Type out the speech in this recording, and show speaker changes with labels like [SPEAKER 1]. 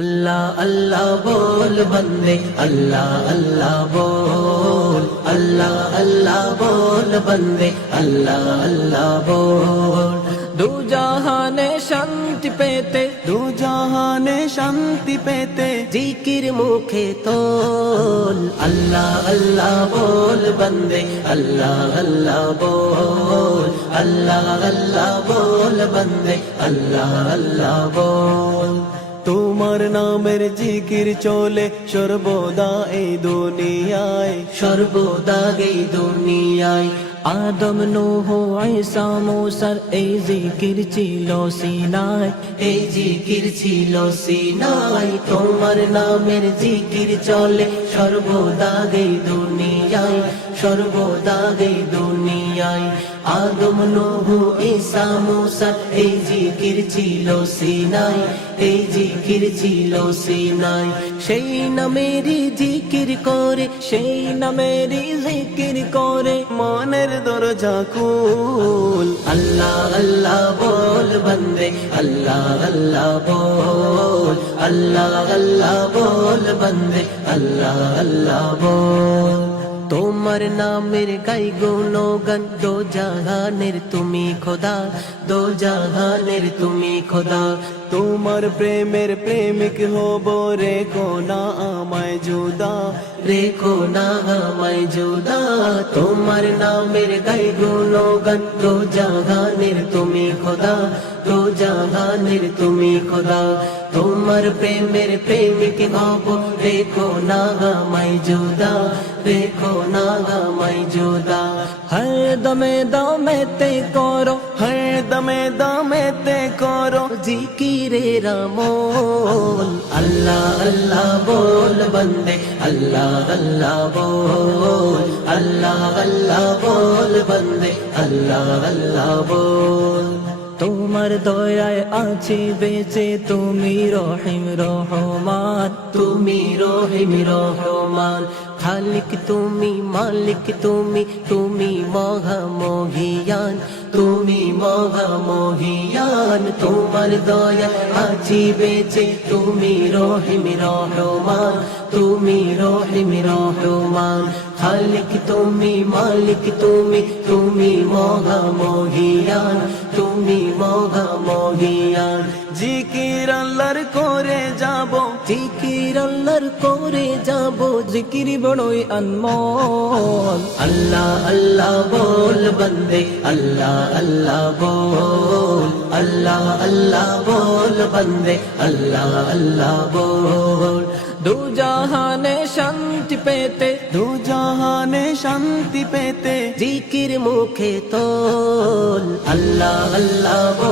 [SPEAKER 1] আল্লাহ আল্লাহ বল বন্দে, আল্লাহ আল্লাহ বল, আল্লাহ আল্লাহ বল বন্দে, আল্লাহ আল্লাহ বল। দু জাহানে শান্তি পেতে,
[SPEAKER 2] দু জাহানে শান্তি পেতে,
[SPEAKER 1] জিকির মুখে তোল। আল্লাহ আল্লাহ বল বন্দে, আল্লাহ আল্লাহ বল, আল্লাহ আল্লাহ বল বন্দে, আল্লাহ আল্লাহ বল।
[SPEAKER 2] তোমার নামের জিকির চলে সর্বদা এই দুনিয়ায়।
[SPEAKER 1] সর্বদা এই দুনিয়ায়। আদম, নোহ, ঈসা, মুসার এই জিকির ছিল সিনাই এই জিকির ছিল সিনাই তোমার নামের জিকির চলে সর্বদা এই দুনিয়ায়। সর্বদা এই দুনিয়ায়। আদম, নোহ, ঈসা মুসার এই জিকির ছিল সিনাই, এই জিকির ছিল সিনাই। সেই নামেরই জিকির করে, সেই নামেরই জিকির করে
[SPEAKER 2] মনের দরজা কুল
[SPEAKER 1] আল্লাহ আল্লাহ বল বন্দে, আল্লাহ আল্লাহ বল। আল্লাহ আল্লাহ বল বন্দে, আল্লাহ আল্লাহ বল। তোমার নামের গাই গুণগান, দো জাহানের তুমি খোদা, দো জাহানের তুমি খোদা।
[SPEAKER 2] তোমার প্রেমের প্রেমিক হব রে কোনা আমায় জুদা।
[SPEAKER 1] রেখো না আমায় জুদা তোমার নামের গাই গুণগান দো জাহানের তুমি খোদা দো জাহানের তুমি খোদা। তোমার প্রেমের প্রেমিক হব, রেখো না আমায় জুদা রেখো না আমায় জুদা হর দমে দমেতে করো
[SPEAKER 2] হর দমে দমেতে করো,
[SPEAKER 1] জিকিরে রামোল বন্দে আল্লাহ আল্লাহ বল আল্লাহ আল্লাহ বল বন্দে আল্লাহ আল্লাহ বল তোমার দয়ায় আছি বেঁচে তুমি রহিম রহমান। তুমি রহিম রহমান। খালিক তুমি, মালিক তুমি তুমি মহামহিয়ান তুমি মহামহিয়ান তোমার দয়া আছি বেঁচে, তুমি রহিম রহমান, তুমি রহিম রহমান। খালিক তুমি, মালিক তুমি তুমি মহামহিয়ান তুমি মহামহিয়ান
[SPEAKER 2] জিকির আল্লাহর করে যাব,
[SPEAKER 1] জিকির আল্লাহর করে যাব, জিকির বড়ই আনমোল। আল্লাহ আল্লাহ বল বন্দে, আল্লাহ আল্লাহ বল। আল্লাহ আল্লাহ বল বন্দে, আল্লাহ আল্লাহ বল। দু জাহানে শান্তি পেতে,
[SPEAKER 2] দু জাহানে শান্তি পেতে,
[SPEAKER 1] জিকির মুখে তোল। আল্লাহ আল্লাহ বল